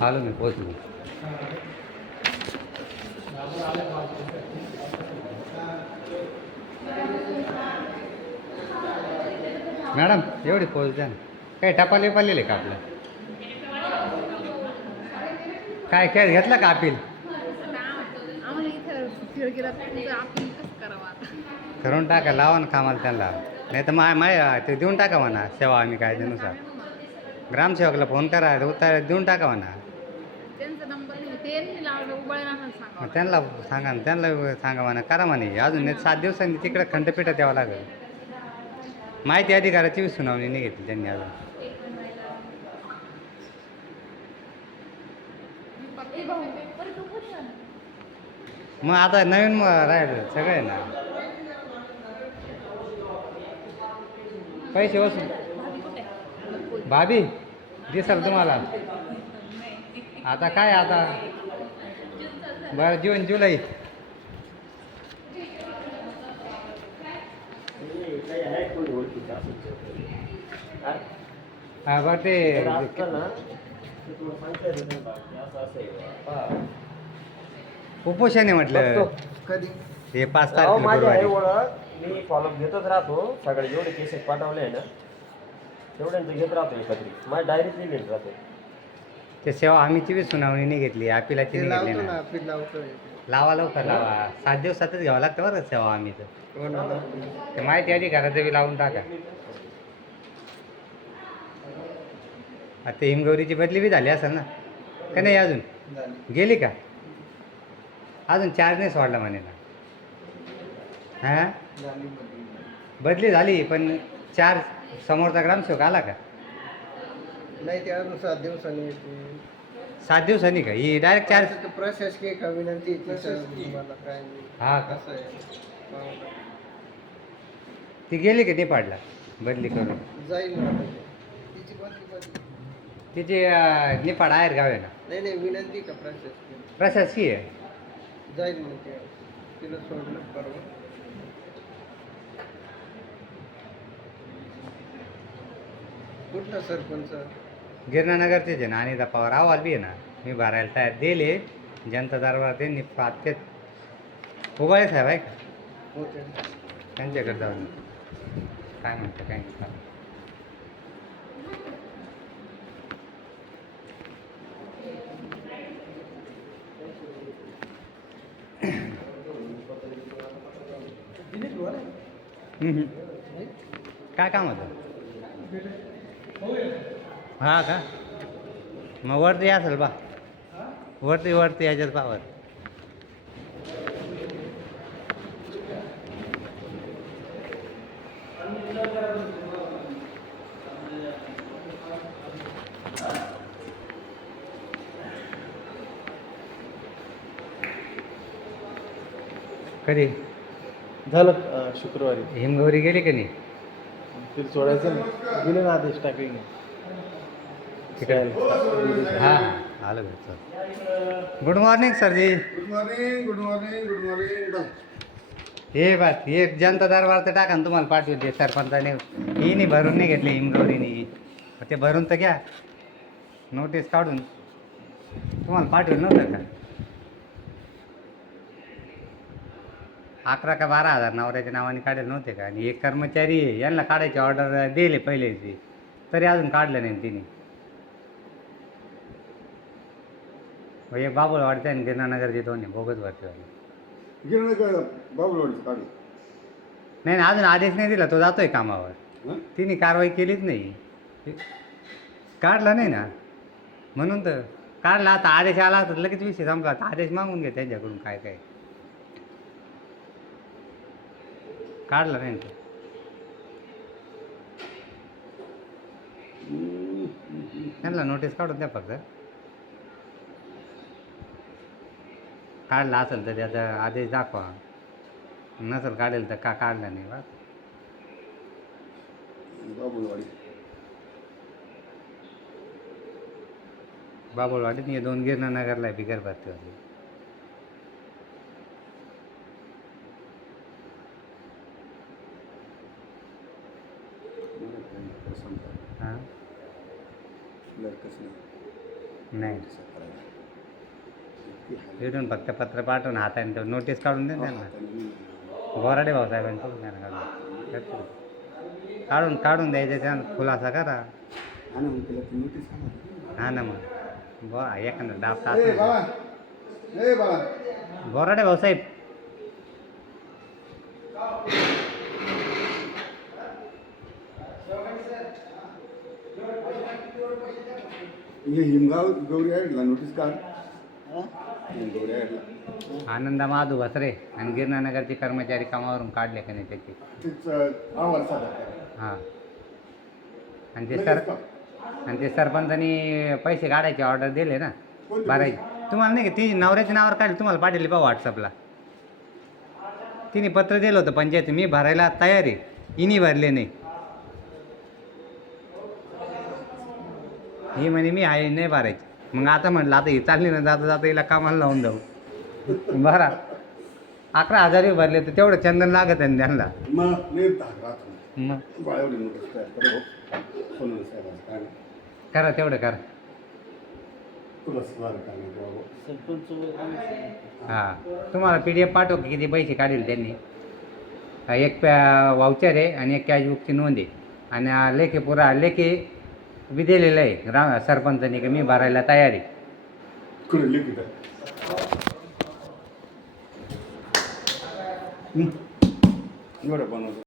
आलो मी पोचलो मॅडम एवढी पोच द्या ना. काही टपाले का आपलं? काय काय घेतलं का अपील? खेळ गेला तुमचं आपण कसं करावं आता? करून टाका लावा ना कामाला त्यांना. नाही तर माय माय ते देऊन टाका म्हणा सेवा आम्ही कायद्यानुसार. ग्रामसेवकला फोन करा उत्तर देऊन टाका म्हणा. त्यांचा नंबर नाही त्यांनी लावलं उबळणार मग सांगा त्यांना सांगा ना त्यांना सांगा म्हणा करा म्हणे. अजून एक सात दिवसांनी तिकडे खंडपीठात यावं लागेल. माहिती अधिकाराची सुनावणी नाही घेतली त्यांनी अजून. मग आता नवीन मग राहिलं सगळं आहे ना. पैसे वसूल. भाभी दिसल तुम्हाला? आता काय आता? बरं जून जुलै. हा बरं ते उपोषण आहे म्हटलं कधी? हे पाच अहो, तारखेला माझी आहे गुरुवारी. ओळख मी फॉलोअप घेतच राहतो. सगळे जेवढे केसेस पाठवले आहे ना तेवढ्यांचं घेत राहतो एकत्रित. माझ्या डायरीत लिहिलेलं राहतो. ते सेवा आम्हीची बी सुनावणी नाही घेतली. अपिलाची ते नाही घेतली ना. ना लावा लवकर लावा. सात दिवसातच घ्यावं लागतं बरं सेवा आम्ही तर. हो ना लावतो. ते माहिती अधिकाराचं बी लावून टाका. आता हिमगौरीची बदली बी झाली असेल ना? का नाही अजून? झाली. गेली का? अजून चार्ज नाही सोडला म्हणे ना. हां? बदली. झाली पण चार समोरचा ग्रामसेवक आला का? नाही ते अजून सात दिवसांनी येते. सात दिवसांनी का? ही डायरेक्ट चार आता ते प्रशासकीय का विनंती आहे तिचं तुम्हाला काय नाही. हा का? कसं आहे. ती गेली का नेपाळला? बदली करून? जाईल ना. तिची बदली बदली. तिची अं, नेपाळ आहेर गाव आहे ना? नाही नाही विनंती का प्रशासकीय? प्रशासकीय? आहे जाईल ना ते तिला सोडलं परवा. कुठला सरपंच? गिरणानगरचेच आहे ना अनिता पवार. अहवाल बी आहे ना. मी भरायला तयार. दिले. जनता दरबार त्यांनी ते उबाळे साहेब आहे का? होते त्यांच्याकडे जाऊन. काय म्हणतं काय नाही. काय काम होतं? हा का? मग वरती असेल बा. वरती वरती याच्यात पावर वर कधी? झालं. शुक्रवारी. हिमगौरी गेली का नाही? ते सोडायचं ना. दिले ना आदेश टाकले हा आलं चल. गुड मॉर्निंग सरजी good morning good morning good morning हे बस हे जनता दरबार तर टाका ना तुम्हाला पाठवते सरपंचाने. हिने भरून नाही घेतले हिमगौरीने. ते भरून तर घ्या. नोटीस काढून. तुम्हाला पाठवलं नव्हतं का? अकरा का बारा हजार नवऱ्याच्या नावाने काढले नव्हते का? आणि एक कर्मचारी आहे, यांना काढायची ऑर्डर दिले पहिले ते तरी अजून काढलं नाही तिने. हे बाबुळवाडचे आणि गिरणानगरचे दोन्ही बोगस भरतीवाले बाबुलवाडी नाही नाही अजून आदेश नाही दिला तो जातोय कामावर. हं? तिने कारवाई केलीच नाही. काढला नाही ना? म्हणून तर काढला आता आदेश आला तर लगेच विषय संपला. आता आदेश मागून घे त्यांच्याकडून काय काय. काढला नाही तो. त्यांना नोटीस काढून द्या फक्त. काढला असेल तर त्याचा आदेश दाखवा. नसेल काढेल तर का काढला नाही बा? बाबुलवाडी बाबुळवाडीत दोन गिरणा नगरला आहे बिगर भरतीवाली कसम हाँ नाही इकडून फक्त पत्रपाठवून हाताने नोटीस काढून दे त्यांना गोराडे भाऊसाहेबांकडून त्यांना काढून काढून काढून द्यायचे त्यांना खुलासा करा हा ना मग बो एखादा डाब तास गोराडे भाऊसाहेब हे हिमगाव गौरी ॲडला नोटीस काढ. हिम गौरी ॲडला आनंदा महादू बसरे आणि गिरणानगरचे कर्मचारी कामावरून काढले का नाही त्याचे? तिचं अहवाल सादर करा. हां. आणि ते सर आणि ते सरपंचानी पैसे काढायचे ऑर्डर दिले ना? कोणते भरायचे तुम्हाला नाही का ती नवऱ्याच्या नावावर काढली तुम्हाला पाठवली बा व्हॉट्सअपला तिने पत्र दिलं होतं पंचायत मी भरायला तयार आहे. इनी भरले नाही. ही म्हणे मी आहे नाही भरायची. मग आता म्हटलं आता ही चालली ना जाता जाता हिला कामाला लावून जाऊ भरा अकरा हजार भरले तर तेवढं चंदन लागत आहे त्यांना. करा तेवढं करा. हो. तुम्हाला पी डी एफ पाठव की किती पैसे काढेल त्यांनी. एक पॅ वाउचर आहे आणि एक कॅशबुकची नोंद आहे. आणि लेखी पुरा लेखी बी दिलेलं आहे. रा सरपंचाने की मी भरायला तयार आहे. कुठे एवढं बनवतो.